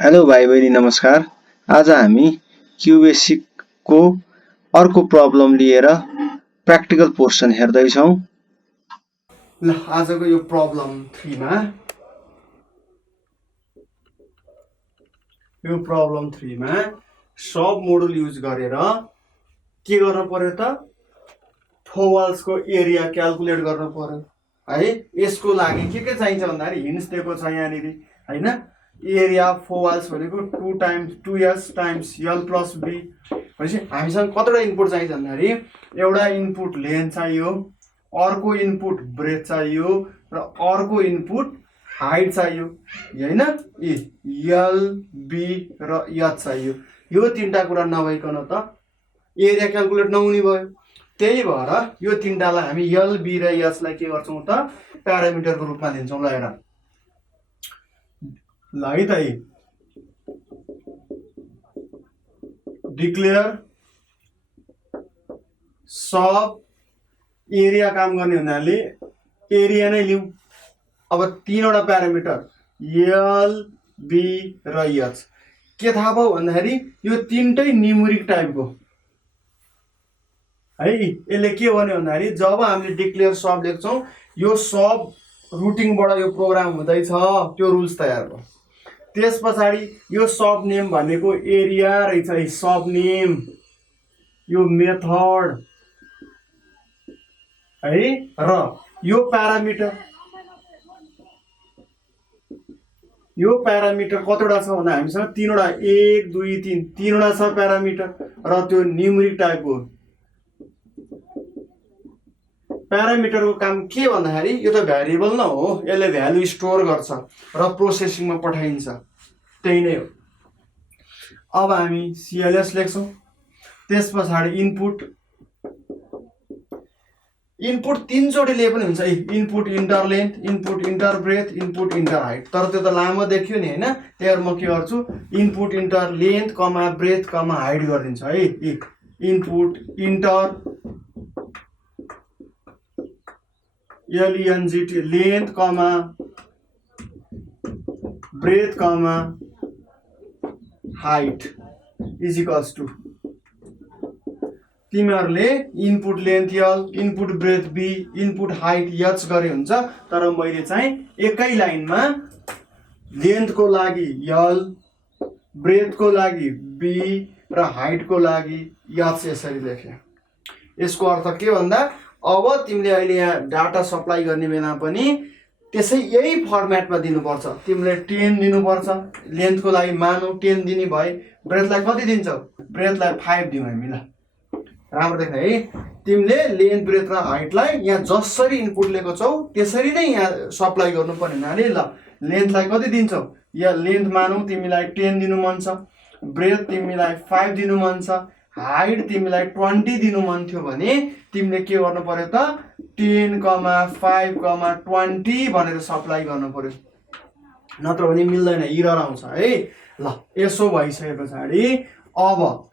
Hello भाइ बहिनी नमस्कार। आज हामी क्युबेसिकको अर्को प्रब्लम लिएर प्र्याक्टिकल पोर्सन हेर्दैछौँ। ल आजको यो प्रब्लम 3 मा सब मोडुल युज गरेर के गर्न पर्यो त फोवाल्सको एरिया क्याल्कुलेट गर्न पर्यो है। यसको लागि के चाहिन्छ भन्दाखेरि हिन्ट्स दिएको छ यहाँनिर हैन। एरिया फोवाल्स भनेको 2 times 2s times l plus b भनेपछि हामीसँग कतिवटा इनपुट चाहिन्छ भन्दाखेरि एउटा इनपुट लेन्थ चाहियो, अर्को इनपुट ब्रेथ चाहियो र अर्को इनपुट हाइट चाहियो हैन। l b र h चाहियो। यो तीनटा कुरा नभइकन त एरिया क्याल्कुलेट नहुने भयो। त्यही भएर यो तीनटालाई हामी l b र h लाई के गर्छौं त प्यारामिटरको रूपमा लिन्छौं। ल हेर ल है त डिक्लेयर सब एरिया काम गर्ने हुनाले एरिया नै लिऊ। अब तीनवटा प्यारामिटर l b र h के थाहा भयो भन्दाखेरि यो तीनटै न्युमेरिक टाइपको है। यसले के भन्यो भन्दाखेरि जब हामीले डिक्लेयर सब लेख्छौं यो सब रुटिङबाट यो प्रोग्राम हुँदैछ, त्यो रुल्स तयार भयो। त्यस पछाडि यो सब नेम भनेको एरिया रहेछ है, सब नेम यो मेथड है र यो प्यारामिटर कतिवटा छ भन्दा हामीसँग तीनवटा 1 2 3 तीनवटा छ प्यारामिटर र त्यो न्युमेरिक टाइपको। प्यारामिटरको काम के भन्दाखेरि यो त भ्यारिएबल न हो, यसले भ्यालु स्टोर गर्छ र प्रोसेसिङमा पठाइन्छ, त्यही नै हो। अब हामी CLS लेख्छौं। त्यस पछाडि इनपुट तीनचोटि लिए पनि हुन्छ है। Input enter length, input enter breadth, input enter height. तर त्यो त लामो देखियो नि हैन। त्यही भएर म के गर्छु input enter length comma breadth comma height गरिदिन्छु है। Input enter LENGT length comma breadth comma height is equals to तिमीहरूले input length l, input breadth b, input height h गरे हुन्छ। तर मैले चाहिँ एकै लाइनमा लेन्थको लागि l, ब्रेथको लागि b र हाइटको लागि h यसरी लेखे। यसको अर्थ के भन्दा अब तिमीले अहिले यहाँ डाटा सप्लाई गर्ने बेला पनि त्यसै यही फर्मेटमा दिनुपर्छ। तिमीले 10 दिनुपर्छ लेन्थको लागि, मानौ 10 दिने भए ब्रेथलाई कति दिन्छौ? ब्रेथलाई 5 दिउँ हामी। ल राम्रो देख्नु है। तिमीले लेन्थ ब्रेथ र हाइटलाई यहाँ जसरी इनपुट लिएको छौ त्यसरी नै यहाँ सप्लाई गर्नु पर्ने हुनाले ल लेन्थलाई कति दिन्छौ? या लेन्थ मानौ तिमीलाई 10 दिनु मन छ, ब्रेथ तिमीलाई 5 दिनु मन छ, हाइट तिमीलाई 20 दिनु मन थियो भने तिमीले के गर्नु पर्यो त 10, 5, 20 भनेर सप्लाई गर्नु पर्यो। नत्र भने मिल्दैन, एरर आउँछ है। ल यसो भइसके पछाडि अब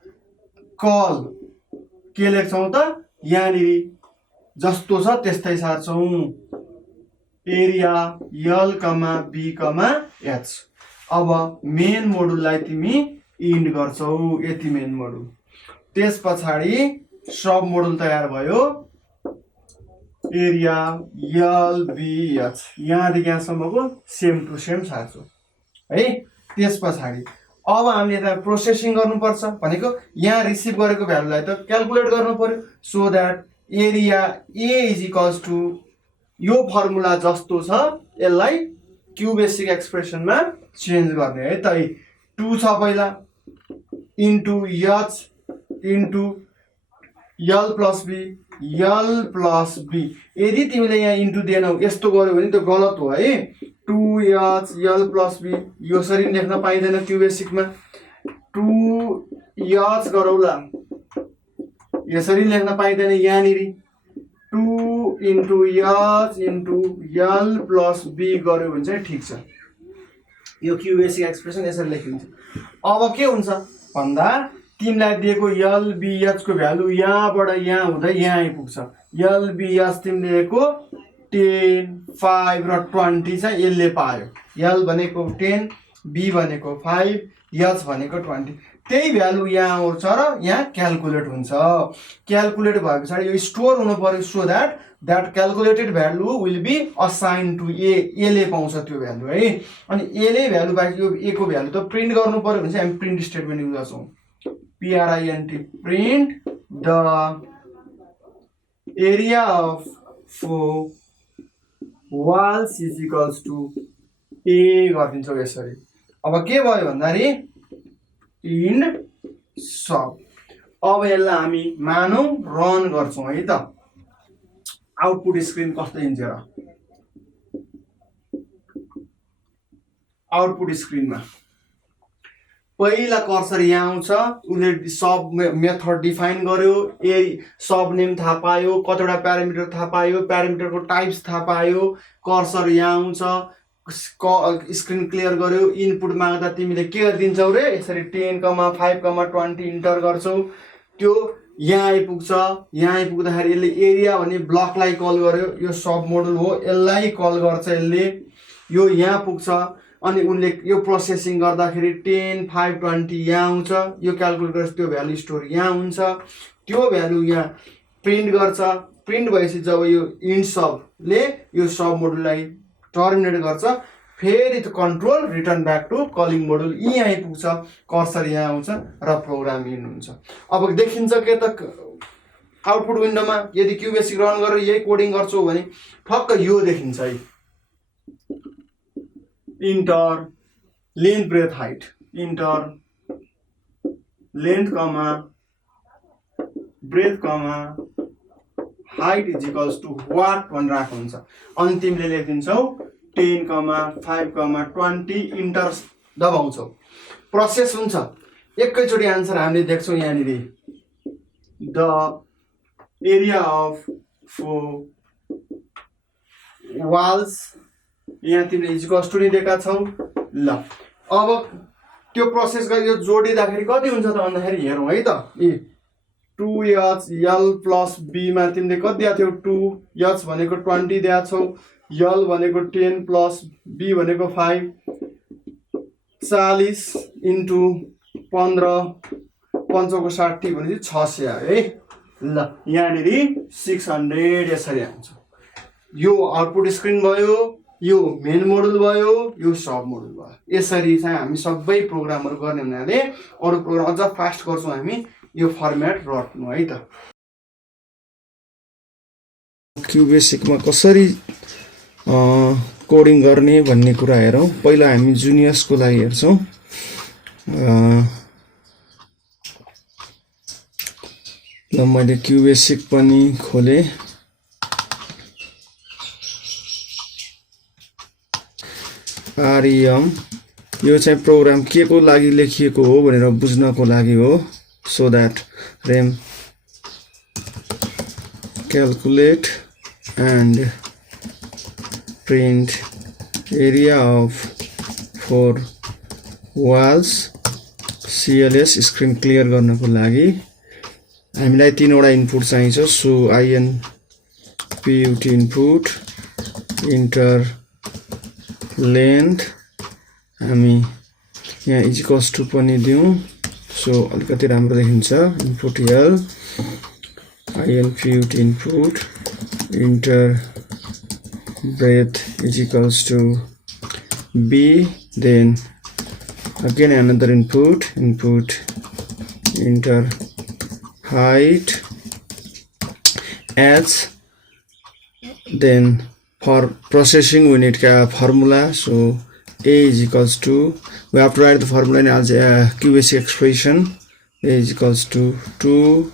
कल के लेख्छौं त यहाँनिर जस्तो छ त्यस्तै सार्छौं। Area l, b, h। अब मेन मोडुललाई तिमी इन्ड गर्छौ, यति मेन मोडुल। त्यस पछाडि सब मोडुल तयार भयो। एरिया l, b, h यहाँदेखि यहाँसम्मको सेम टु सेम सार्छौ है। त्यस पछाडि अब हामीले यता प्रोसेसिङ गर्नुपर्छ भनेको यहाँ रिसिभ गरेको भ्यालुलाई त क्याल्कुलेट गर्नु पर्यो। So that area a is equals to यो फर्मुला जस्तो छ यसलाई क्युबेसिक एक्सप्रेसनमा चेन्ज गर्ने है त। 2 छ पहिला into h into l plus b। यदि तिमीले यहाँ इन्टु दिएनौ यस्तो गर्यो भने त्यो गलत हो है। 2h l प्लस b यसरी लेख्न पाइँदैन क्युबेसिकमा। 2h गरौला यसरी लेख्न पाइँदैन यहाँनिर। 2 into h into l plus b गर्यो भने चाहिँ ठिक छ। यो क्युबेसिक एक्सप्रेसन यसरी लेखिन्छ। अब के हुन्छ भन्दा तिमीलाई दिएको l b h को भ्यालु यहाँबाट यहाँ हुँदै यहाँ आइपुग्छ। l b h तिमीले दिएको 10, 5 र 20 चाहिँ यसले पायो। l भनेको 10, b भनेको 5, h भनेको 20। त्यही भ्यालु यहाँ आउँछ र यहाँ क्याल्कुलेट हुन्छ। क्याल्कुलेट भए पछाडि यो स्टोर हुनु पर्यो so that calculated value will be assign to A. एले पाउँछ त्यो भ्यालु है। अनि एले भ्यालु बाहेक यो ए को भ्यालु त प्रिन्ट गर्नु पर्यो भने चाहिँ हामी प्रिन्ट स्टेटमेन्ट युज गर्छौँ। PRINT print the area of 4 walls is equals to A गरिदिन्छौँ यसरी। अब के भयो भन्दाखेरि इन सब। अब यसलाई हामी मानौँ रन गर्छौँ है त। आउटपुट स्क्रिन कस्तो दिन्छ र? आउटपुट स्क्रिनमा पहिला कर्सर यहाँ आउँछ, उसले सब मेथड डिफाइन गर्यो, ए सब नेम थाहा पायो, कतिवटा प्यारामिटर थाहा पायो, प्यारामिटरको टाइप्स थाहा पायो, कर्सर यहाँ आउँछ, स्क्रिन क्लियर गर्यो। इनपुट माग्दा तिमीले के गरिदिन्छौ रे? यसरी 10, 5, 20 इन्टर गर्छौ। त्यो यहाँ आइपुग्छ। यहाँ आइपुग्दाखेरि यसले एरिया भन्ने ब्लकलाई कल गर्यो, यो सब मोडुल हो, यसलाई कल गर्छ यसले। यो यहाँ पुग्छ अनि उनले यो प्रोसेसिङ गर्दाखेरि 10, 5, 20 यहाँ आउँछ। यो क्याल्कुलेट गर्छ, त्यो भ्यालु स्टोर यहाँ हुन्छ। त्यो भ्यालु यहाँ प्रिन्ट गर्छ। प्रिन्ट भएपछि जब यो इन्ट सबले यो सब मोडुललाई टर्मिनेट गर्छ, फेरि त्यो control return back to calling module यहीँ आइपुग्छ। कर्सर यहाँ आउँछ र प्रोग्राम इन हुन्छ। अब देखिन्छ के त आउटपुट विन्डोमा यदि क्युबेसिक रन गरेर यही कोडिङ गर्छौ भने ठक्क यो देखिन्छ है। Enter length breadth height, enter length comma breadth comma height is equals to what भनेर आएको हुन्छ। अनि तिमीले लेखिदिन्छौ 10, 5, 20 इन्टर दबाउँछौ। प्रोसेस हुन्छ। एकैचोटि आन्सर हामीले देख्छौँ यहाँनिर। द एरिया अफ 4 वाल्स यहाँ तिमीले इक्वल्स टु दिएका छौ। ल अब त्यो प्रोसेस गरी यो जोडिँदाखेरि कति हुन्छ त भन्दाखेरि हेरौँ है त। 2h l प्लस b मा तिमीले कति दिएको थियौ? 2h भनेको 20 दिएको छौ, l भनेको 10 प्लस b भनेको 5, 40 इन्टु 15, 5 को 60 भनेपछि 600 आयो है। ल यहाँनिर 600 यसरी आउँछ। यो आउटपुट स्क्रिन भयो, यो मेन मोडुल भयो, यो सब मोडुल भयो। यसरी चाहिँ हामी सबै प्रोग्रामहरू गर्ने हुनाले अरू प्रोग्राम अझ फास्ट गर्छौँ हामी यो फर्मेट रट्नु है त। क्युबेसिकमा कसरी कोडिङ गर्ने भन्ने कुरा हेरौँ। पहिला हामी जुनियर्सको लागि हेर्छौँ। ल मैले क्युबेसिक पनि खोलेँ। REM यो चाहिँ प्रोग्राम के को लागि लेखिएको हो भनेर बुझ्नको लागि हो। So that REM calculate and print area of 4 walls CLS screen clear गर्नको लागि हामीलाई 3वटा इनपुट चाहिन्छ। So INPUT input enter length हामी यहाँ इक्वल्स टु पनि दिउँ। सो अलिकति राम्रो देखिन्छ। Input l INPUT input enter breadth is equals to b, then again another input enter height h, then for processing we need a formula. So a is equals to, we have to write the formula as a QBasic expression. A is equals to 2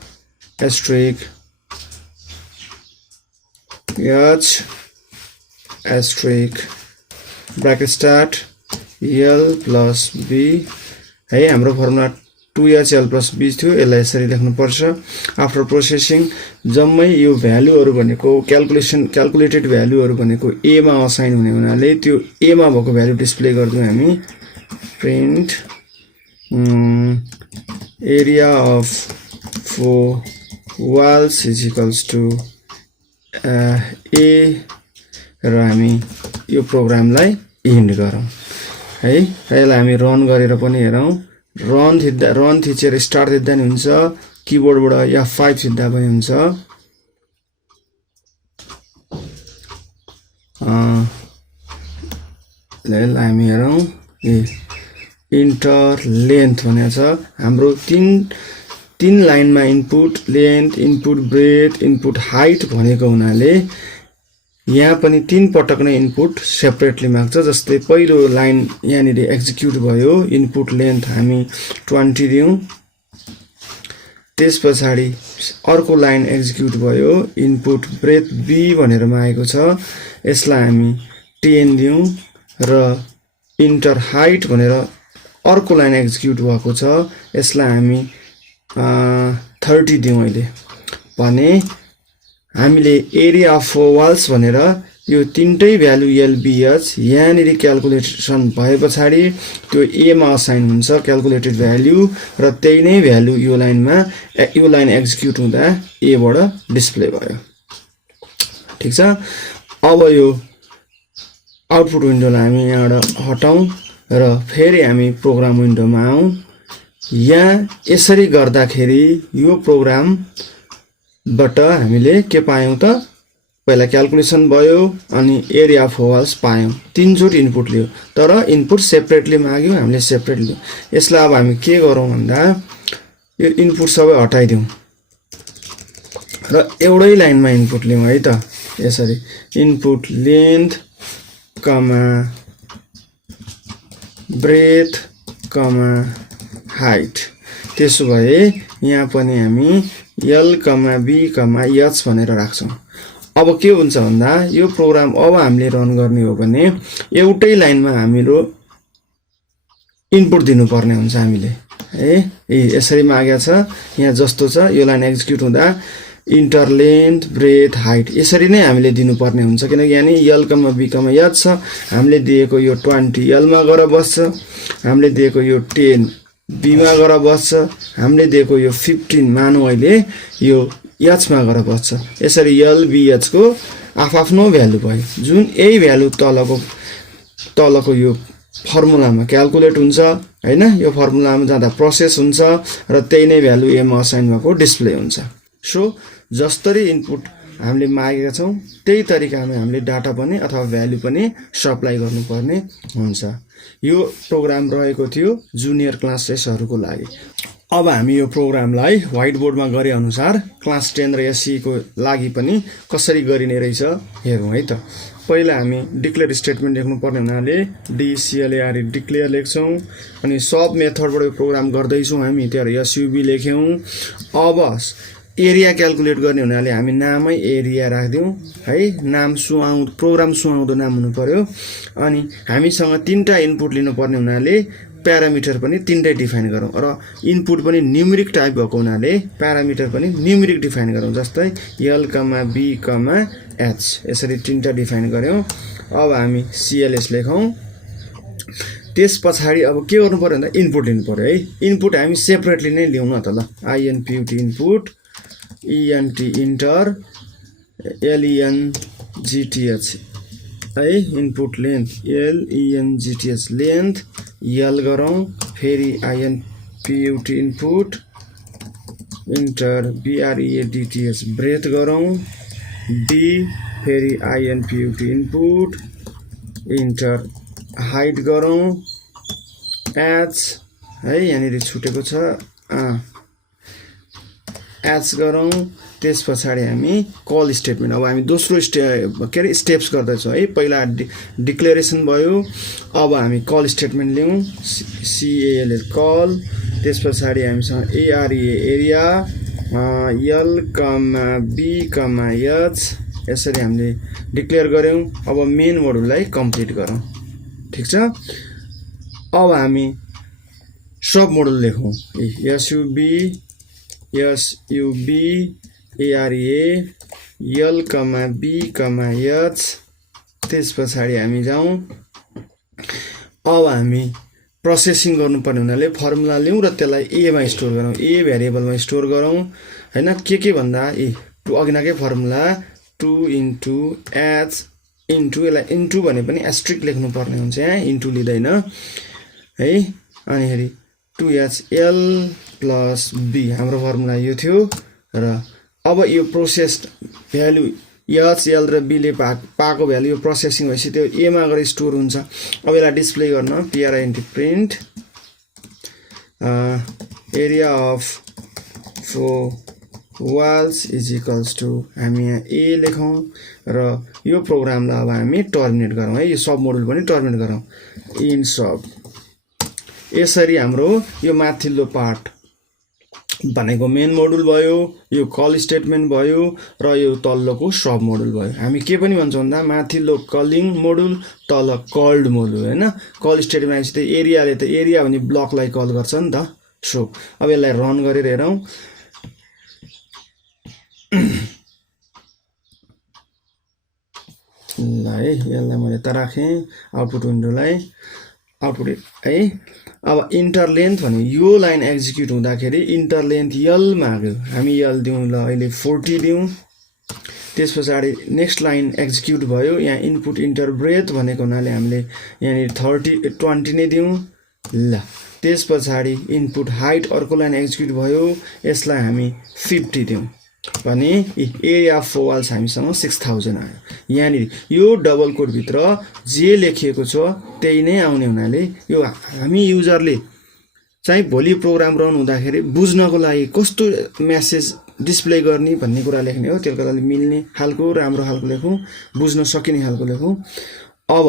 asterisk h asterisk bracket start l plus b है। हाम्रो formula 2h l plus b थियो। यसलाई यसरी लेख्नुपर्छ। After processing जम्मै यो भ्यालुहरू भनेको calculated भ्यालुहरू भनेको a मा असाइन हुने हुनाले त्यो a मा भएको भ्यालु डिस्प्ले गर्छौँ हामी। Print area of 4 walls is equals to a र हामी यो प्रोग्रामलाई इन्ड गरौँ है। यसलाई हामी रन गरेर पनि हेरौँ। रन थिचेर स्टार्ट थिच्दा नि हुन्छ, किबोर्डबाट F5 थिच्दा पनि हुन्छ। यसलाई हामी हेरौँ, इन्टर लेन्थ भनेको छ। हाम्रो तीन लाइनमा input length, input breadth, input height भनेको हुनाले यहाँ पनि 3 पटक नै इनपुट सेपरेटली माग्छ। जस्तै पहिलो लाइन यहाँनिर एक्जिक्युट भयो, इनपुट लेन्थ हामी 20 दिउँ। त्यस पछाडि अर्को लाइन एक्जिक्युट भयो, इनपुट ब्रेथ बी भनेर मागेको छ, यसलाई हामी 10 दिउँ। र इन्टर हाइट भनेर अर्को लाइन एक्जिक्युट भएको छ, यसलाई हामी 30 दिउँ। अहिले भने हामीले एरिया अफ वाल्स भनेर यो तीनटै भ्यालु LBH यहाँनिर क्यालकुलेसन भए पछाडि त्यो एमा असाइन हुन्छ क्यालकुलेटेड भ्यालु, र त्यही नै भ्यालु यो लाइन एक्जिक्युट हुँदा एबाट डिस्प्ले भयो। ठिक छ। अब यो आउटपुट विन्डोलाई हामी यहाँबाट हटाउँ र फेरि हामी प्रोग्राम विन्डोमा आउँ। यहाँ यसरी गर्दाखेरि यो प्रोग्रामबाट हामीले के पायौँ त, पहिला क्यालकुलेसन भयो अनि एरिया अफ वाल्स पायौँ। 3 चोटि इनपुट लियो, तर इनपुट सेपरेटली माग्यो, हामीले सेपरेटली। यसलाई अब हामी के गरौँ भन्दा यो इनपुट सबै हटाइदिउँ र एउटै लाइनमा इनपुट लिउँ है त। यसरी input length comma breadth comma height. त्यसो भए यहाँ पनि हामी L कमा B कमा H भनेर राख्छौँ। अब के हुन्छ भन्दा यो प्रोग्राम अब हामीले रन गर्ने हो भने एउटै लाइनमा हाम्रो इनपुट दिनुपर्ने हुन्छ हामीले है। यसरी मागेको छ यहाँ जस्तो छ, यो लाइन एक्जिक्युट हुँदा इन्टर लेन्थ ब्रेथ हाइट यसरी नै हामीले दिनुपर्ने हुन्छ, किनकि यहाँ L कमा B कमा H छ। हामीले दिएको यो 20 L मा गएर बस्छ, हामीले दिएको यो 10 B मा गएर बस्छ, हामीले दिएको यो 15 मानौँ अहिले यो H मा गएर बस्छ। यसरी LBH को आफ्नो भ्यालु भयो, जुन यही भ्यालु तलको यो फर्मुलामा क्यालकुलेट हुन्छ हैन। यो फर्मुलामा जाँदा प्रोसेस हुन्छ र त्यही नै भ्यालु एमा असाइन भएको डिस्प्ले हुन्छ। सो जसरी इनपुट हामीले मागेका छौँ त्यही तरिकामा हामीले डाटा पनि अथवा भ्यालु पनि सप्लाई गर्नुपर्ने हुन्छ। यो प्रोग्राम रहेको थियो जुनियर क्लास टेस्टहरूको लागि। अब हामी यो प्रोग्रामलाई व्हाइट बोर्डमा गरे अनुसार क्लास 10 र SE को लागि पनि कसरी गरिने रहेछ हेरौँ है त। पहिला हामी डिक्लेयर स्टेटमेन्ट लेख्नु पर्ने हुनाले DCLAR डिक्लेयर लेख्छौँ, अनि सब मेथडबाट यो प्रोग्राम गर्दैछौँ हामी, त्यहाँ SUB लेख्यौँ। अब एरिया क्यालकुलेट गर्ने हुनाले हामी नामै एरिया राखिदिउँ है। नाम प्रोग्राम सुहाउँदो नाम हुनु पर्यो। अनि हामीसँग 3टा इनपुट लिनुपर्ने हुनाले प्यारामिटर पनि 3टै डिफाइन गरौँ, र इनपुट पनि न्युमेरिक टाइप भएको हुनाले प्यारामिटर पनि न्युमेरिक डिफाइन गरौँ। जस्तै L कमा B कमा H यसरी 3टा डिफाइन गऱ्यौँ। अब हामी CLS लेखौँ। त्यस पछाडि अब के गर्नु पर्यो भन्दा इनपुट लिनु पर्यो है। इनपुट हामी सेपरेटली नै लिउँ न त ल। INPUT input, ENT enter, LENGTH है। Input length LENGTH length, L गरौँ, फेरि INPUT input enter, BREADTH breath गरौँ, D फेरि INPUT इनपुट इन्टर, हाइट गरौँ, H है यहाँनिर छुटेको छ H गरौँ। त्यस पछाडि हामी कल स्टेटमेन्ट, अब हामी दोस्रो स्टेप्स गर्दैछौँ है। पहिला डिक्लेरेसन भयो, अब हामी कल स्टेटमेन्ट लिउँ, CAL कल। त्यस पछाडि हामीसँग AREA एरिया, L कमा B कमा H यसरी हामीले डिक्लेयर गऱ्यौँ। अब मेन मोडुललाई कम्प्लिट गरौँ। ठिक छ। अब हामी सब मोडुल लेखौँ, SUB AREA L कमा B कमा H। त्यस पछाडि हामी जाउँ। अब हामी प्रोसेसिङ गर्नुपर्ने हुनाले फर्मुला लिउँ र त्यसलाई A मा स्टोर गरौँ, A भेरिएबलमा स्टोर गरौँ हैन। के भन्दा अघिनाकै फर्मुला 2 * H इन्टु, यसलाई इन्टु भने पनि एस्ट्रिक लेख्नु पर्ने हुन्छ, यहाँ इन्टु लिँदैन है। अनिखेरि 2HL प्लस बी हाम्रो फर्मुला यो थियो। र अब यो प्रोसेस्ड भ्यालु HL र बीले पाएको भ्यालु यो प्रोसेसिङ भएपछि त्यो एमा गएर स्टोर हुन्छ। अब यसलाई डिस्प्ले गर्न PRI into print area of 4 walls is equals to हामी यहाँ ए लेखौँ र यो प्रोग्रामलाई अब हामी टर्मिनेट गरौँ है, यो सब मोडुल पनि टर्मिनेट गरौँ इन सब। यसरी हाम्रो यो माथिल्लो पार्ट भनेको मेन मोडुल भयो, यो कल स्टेटमेन्ट भयो र यो तल्लोको सब मोडुल भयो। हामी के पनि भन्छौँ भन्दा माथिल्लो कलिङ मोडुल, तल कल्ड मोडुल होइन। कल स्टेटमेन्ट आएपछि त एरियाले त एरिया भन्ने ब्लकलाई कल गर्छ नि त। सो अब यसलाई रन गरेर हेरौँ। ल है, यसलाई मैले त राखेँ आउटपुट विन्डोलाई, आउटपुट है। अब इन्टर लेन्थ भने यो लाइन एक्जिक्युट हुँदाखेरि इन्टर लेन्थ यल माग्यो, हामी यल दिउँ ल अहिले 40 दिउँ। त्यस पछाडि नेक्स्ट लाइन एक्जिक्युट भयो, यहाँ इनपुट इन्टर ब्रेथ भनेको हुनाले हामीले यहाँनिर 20 नै दिउँ ल। त्यस पछाडि इनपुट हाइट अर्को लाइन एक्जिक्युट भयो, यसलाई हामी 50 दिउँ भने एरिया अफ 4 वाल्स हामीसँग 6000 आयो। यहाँनिर यो डबल कोडभित्र जे लेखिएको छ त्यही नै आउने हुनाले यो हामी युजरले चाहिँ भोलि प्रोग्राम रन हुँदाखेरि बुझ्नको लागि कस्तो मेसेज डिस्प्ले गर्ने भन्ने कुरा लेख्ने हो, त्यसको लागि मिल्ने खालको राम्रो खालको लेखौँ, बुझ्न सकिने खालको लेखौँ। अब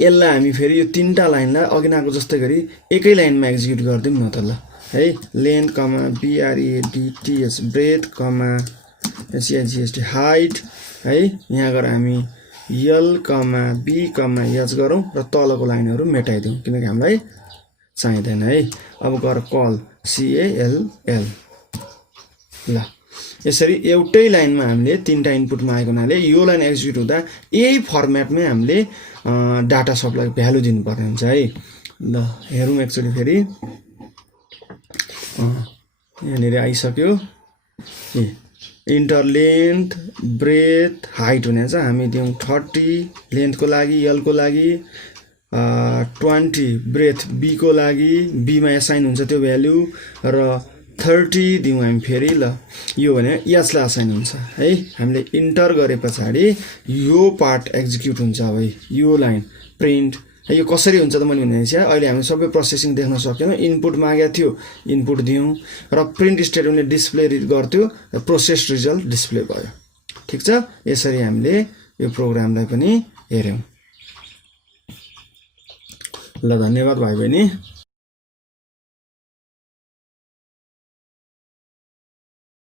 यसलाई हामी फेरि यो 3टा लाइनलाई अघिनाको जस्तै गरी एकै लाइनमा एक्जिक्युट गरिदिउँ न त ल है। लेन्थ कमा BREADTH ब्रेथ कमा SHGST हाइट है, यहाँ गएर हामी यल कमा बी कमा एच गरौँ र तलको लाइनहरू मेटाइदिउँ किनकि हामीलाई चाहिँदैन है। अब गएर कल CALL ल। यसरी एउटै लाइनमा हामीले 3टा इनपुट मागेको हुनाले यो लाइन एक्जिक्युट हुँदा यही फर्मेटमै हामीले डाटा सप्लाई भ्यालु दिनुपर्ने हुन्छ है। ल हेरौँ एकचोटि फेरि, यहाँनिर आइसक्यो। इन्टर लेन्थ ब्रेथ हाइट हुने छ, हामी दिउँ 30 लेन्थको लागि, यलको लागि 20 ब्रेथ बीको लागि, बीमा एसाइन हुन्छ त्यो भ्यालु र 30 दिउँ हामी फेरि ल। यो भने यसलाई असाइन हुन्छ है। हामीले इन्टर गरे पछाडि यो पार्ट एक्जिक्युट हुन्छ। अब यो लाइन प्रिन्ट यो कसरी हुन्छ त मैले भनेपछि अहिले हामी सबै प्रोसेसिङ देख्न सकेनौँ। इनपुट मागेको थियो, इनपुट दिउँ र प्रिन्ट स्टेटमेन्टले डिस्प्ले गर्थ्यो, प्रोसेस रिजल्ट डिस्प्ले भयो। ठिक छ, यसरी हामीले यो प्रोग्रामलाई पनि हेऱ्यौँ। ल धन्यवाद भाइ बहिनी।